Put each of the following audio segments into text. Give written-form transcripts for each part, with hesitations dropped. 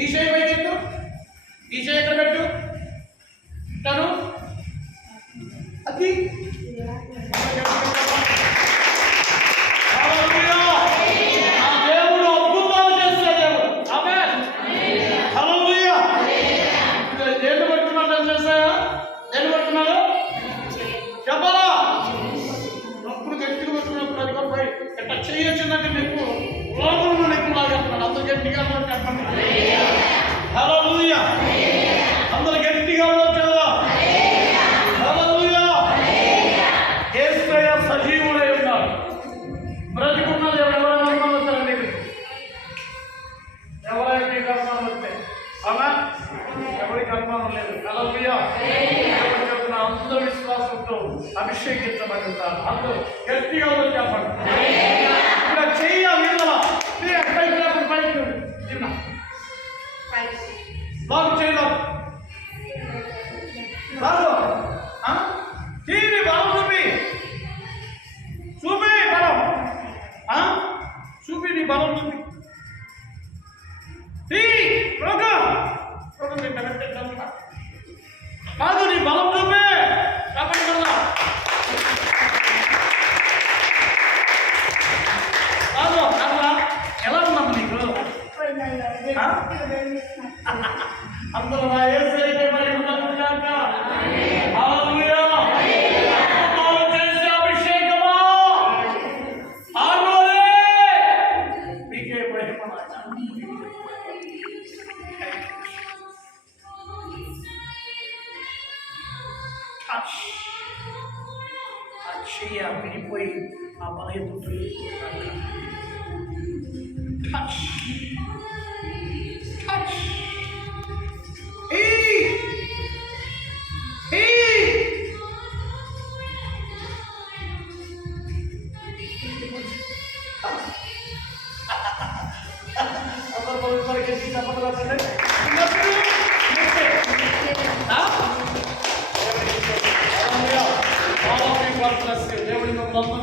ఈ చేయి పైకెత్తు, ఈ చేయి ఎక్కడ పెట్టు, తను అది దేవుడు అద్భుతాలు చేసే దేవుడు. ఆమేన్. హల్లెలూయా. దేన్ని పట్టుకున్నాడు చేశాయా? దేన్ని పట్టుకున్నాడు? చెప్పాలా? అప్పుడు గట్టిగా పట్టుకున్నప్పుడు అది కూడా ఎట్లా చేయొచ్చిందంటే నీకు లోపల నీకు లాగేస్తున్నాడు. అందరు గట్టిగా చెప్పండి. హల్లెలూయా. అందరు గట్టిగా కదా. హల్లెలూయా. యేసయ్య సజీవుడై ఉన్నాడు. బ్రతికున్న దేవుడు. ఎవరైనా అనుమానం వస్తారా నీకు? ఎవరైనా నీకు అనుమానం వస్తే అవునా? ఎవరికి అనుమానం లేదు. హల్లెలూయా. అందరూ విశ్వాసంతో అభిషేకించబడి ఉంటారు. అందరూ గట్టిగా చెప్పండి. ఇక్కడ చెయ్యాలి పైకి చిన్న బాగు చేయలేదు. బాగు తీరి బలం చూపి బలం చూపి నీ బలం చూపి కాదు నీ బలం చూపి చెప్పండి కదా. కాదు అట్లా ఎలా ఉన్నాం నీకు? అందరూ నా యేసయ్యకే మహిమ కలుగుగాక. హల్లెలూయా. అద్భుతాలు చేసే అభిషేకమా ఆరోలే మీకే మహిమ. అక్షయ విడిపోయి ఆ బలహీనత దేవుడి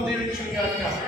దీవించుగాక.